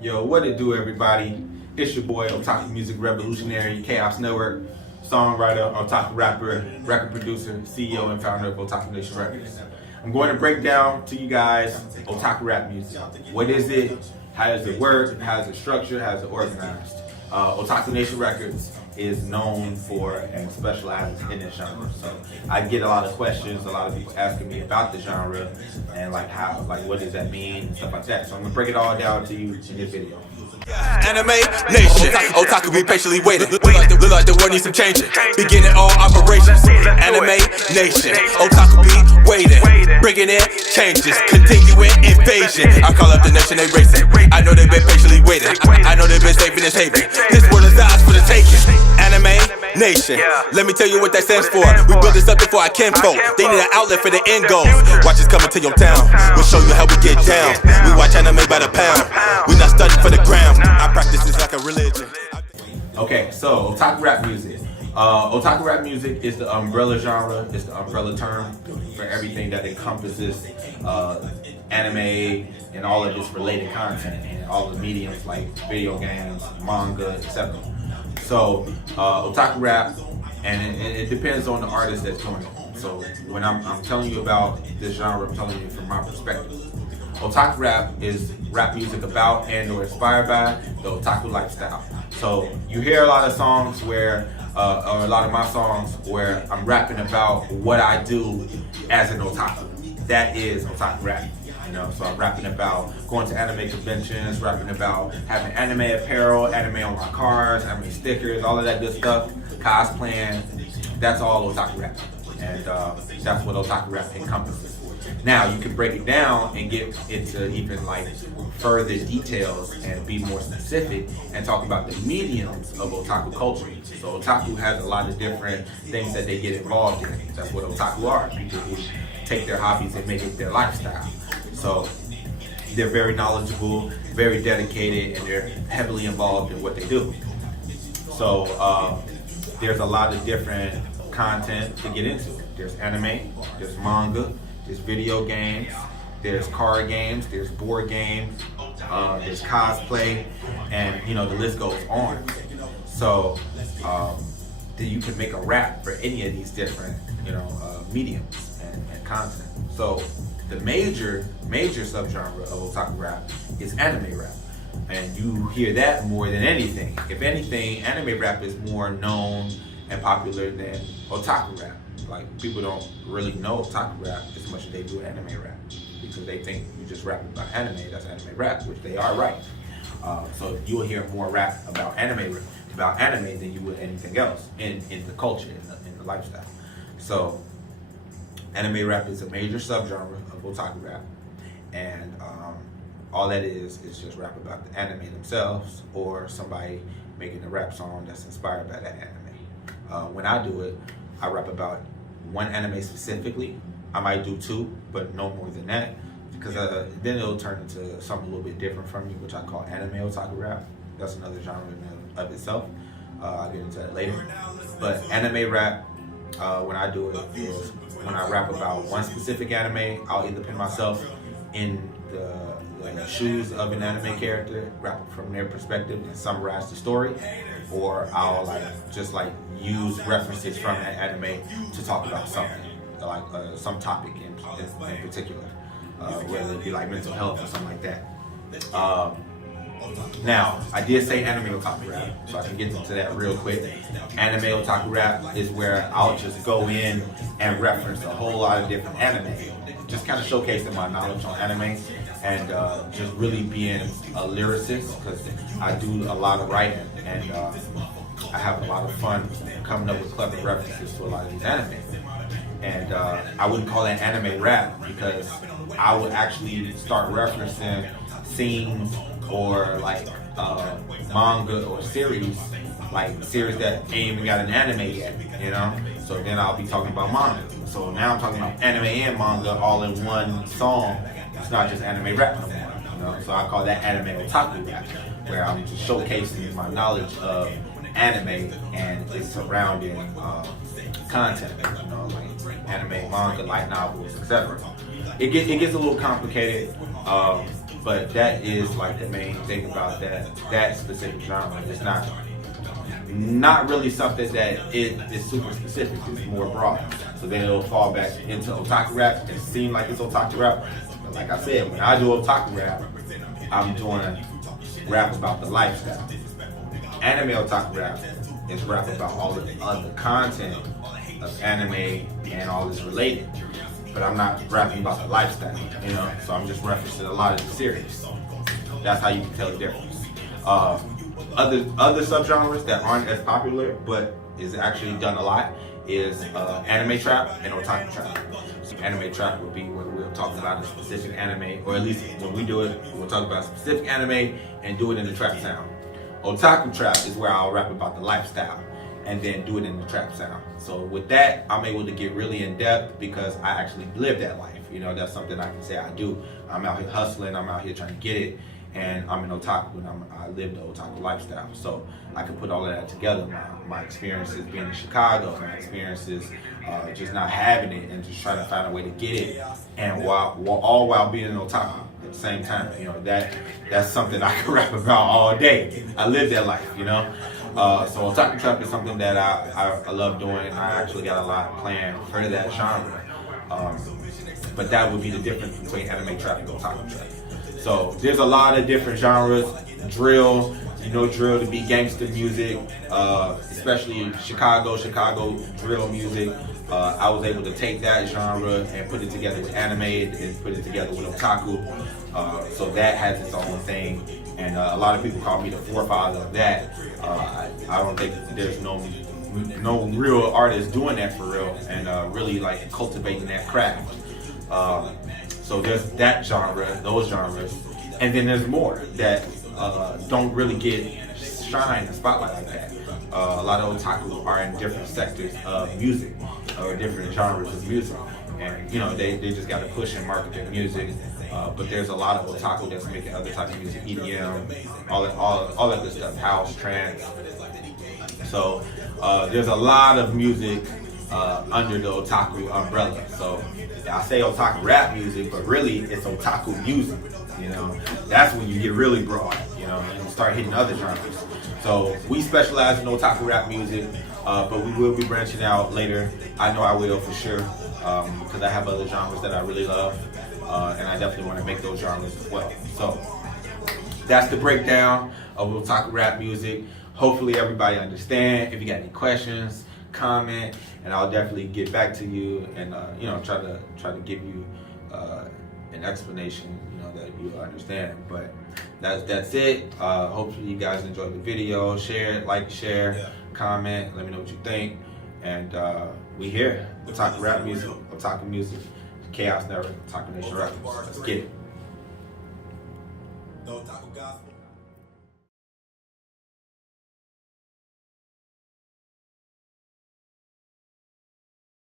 Yo, what it do, everybody? It's your boy, Otaku Music Revolutionary, Chaos Network, songwriter, Otaku rapper, record producer, CEO, and founder of Otaku Nation Records. I'm going to break down to you guys Otaku Rap music. What is it? How does it work? How is it structured? How is it organized? Otaku Nation Records is known for and specializes in this genre. So I get a lot of questions, a lot of people asking me about the genre and what does that mean and stuff like that. So I'm gonna break it all down to you in this video. Anime Nation, Otaku be patiently waiting. Look like the world needs some changing. Beginning all operations. Anime Nation, Otaku be waiting. Bringing in changes, continuing invasion. I call up the nation, they racing. I know they've been patiently waiting. I know they've been saving this haven. This world is ours for the taking. Anime Nation, let me tell you what that stands for. We building something for our kinfolk. They need an outlet for the end goals. Watch us coming to your town. We'll show you how we get down. We watch anime by the pound. We not studying for the ground. I practice this like a religion. Okay, so Otaku Rap music. Otaku Rap music is the umbrella genre. It's the umbrella term for everything that encompasses anime and all of its related content and all the mediums like video games, manga, etc. So Otaku Rap, and it depends on the artist that's doing it. So when I'm telling you about this genre, I'm telling you from my perspective. Otaku Rap is rap music about and or inspired by the otaku lifestyle. So you hear a lot of songs where, or a lot of my songs where I'm rapping about what I do as an otaku. That is Otaku Rap. You know, so I'm rapping about going to anime conventions, rapping about having anime apparel, anime on my cars, anime stickers, all of that good stuff, cosplaying. That's all Otaku Rap. And that's what Otaku Rap encompasses. Now you can break it down and get into even further details and be more specific and talk about the mediums of otaku culture. So otaku has a lot of different things that they get involved in. That's what otaku are, people who take their hobbies and make it their lifestyle. So they're very knowledgeable, very dedicated, and they're heavily involved in what they do. So there's a lot of different content to get into. There's anime, there's manga, there's video games, there's card games, there's board games, there's cosplay, and the list goes on. So you can make a rap for any of these different mediums and content. So the major subgenre of otaku rap is anime rap, and you hear that more than anything. If anything, anime rap is more known and popular than otaku rap. Like, people don't really know otaku rap as much as they do anime rap, because they think you just rap about anime, that's anime rap, which they are right. So you will hear more rap about anime than you would anything else in the culture, in the lifestyle. So anime rap is a major subgenre of otaku rap, and all that is just rap about the anime themselves or somebody making a rap song that's inspired by that anime. When I do it, I rap about one anime specifically. I might do two, but no more than that, because then it'll turn into something a little bit different from me, which I call anime otaku rap. That's another genre in of itself. I'll get into that later. But anime rap, when I do it, is when I rap about one specific anime, I'll either put myself in the shoes of an anime character, rap from their perspective and summarize the story, or I'll just use references from that anime to talk about something, some topic in particular, whether it be mental health or something like that. Now, I did say anime otaku rap, so I can get into that real quick. Anime otaku rap is where I'll just go in and reference a whole lot of different anime, just kind of showcasing my knowledge on anime, and just really being a lyricist, because I do a lot of writing, and I have a lot of fun coming up with clever references to a lot of these anime. And I wouldn't call that anime rap, because I would actually start referencing scenes or manga or series that ain't even got an anime yet, So then I'll be talking about manga. So now I'm talking about anime and manga all in one song. It's not just anime rap no more, So I call that anime otaku rap, where I'm just showcasing my knowledge of anime and its surrounding content, anime, manga, light novels, etc. It gets a little complicated, But that is like the main thing about that specific genre. It's not really something that is super specific. It's more broad. So then it'll fall back into otaku rap and seem like it's otaku rap. But like I said, when I do otaku rap, I'm doing rap about the lifestyle. Anime otaku rap is rap about all the other content of anime and all this related. But I'm not rapping about the lifestyle, you know? So I'm just referencing a lot of the series. That's how you can tell the difference. Other subgenres that aren't as popular, but is actually done a lot, is anime trap and otaku trap. Anime trap would be where we'll talk about a specific anime, or at least when we do it, we'll talk about a specific anime and do it in the trap sound. Otaku trap is where I'll rap about the lifestyle and then do it in the trap sound. So with that, I'm able to get really in depth because I actually live that life. You know, that's something I can say I do. I'm out here hustling, I'm out here trying to get it, and I'm an otaku and I live the otaku lifestyle. So I can put all of that together. My experiences being in Chicago, my experiences just not having it and just trying to find a way to get it, and while being an otaku at the same time. You know, that's something I can rap about all day. I live that life, you know. So otaku trap is something that I love doing. I actually got a lot planned for that genre. But that would be the difference between anime trap and otaku trap. So there's a lot of different genres. Drill, you know drill to be gangster music, especially Chicago drill music. I was able to take that genre and put it together with anime and put it together with otaku. So that has its own thing. And a lot of people call me the forefather of that. I don't think there's no real artist doing that for real and really like cultivating that craft. So there's that genre, those genres, and then there's more that don't really get shine and spotlight like that. A lot of otaku are in different sectors of music or different genres of music, and you know they just got to push and market their music. But there's a lot of otaku that's making other types of music, EDM, all that good stuff, house, trance. So there's a lot of music under the otaku umbrella. So I say otaku rap music, but really it's otaku music. You know, that's when you get really broad. You know, and you start hitting other genres. So we specialize in otaku rap music, but we will be branching out later. I know I will for sure, because I have other genres that I really love, and I definitely want to make those genres as well. So that's the breakdown of otaku rap music. Hopefully everybody understand. If you got any questions, comment, and I'll definitely get back to you and you know try to give you an explanation, you know, that you understand. But that's it. Hopefully you guys enjoyed the video. Share, like, share, comment. Let me know what you think. And we here. Otaku rap music, otaku music, Chaos Network, Otaku Nation Records. Let's get it. No Otaku Gospel.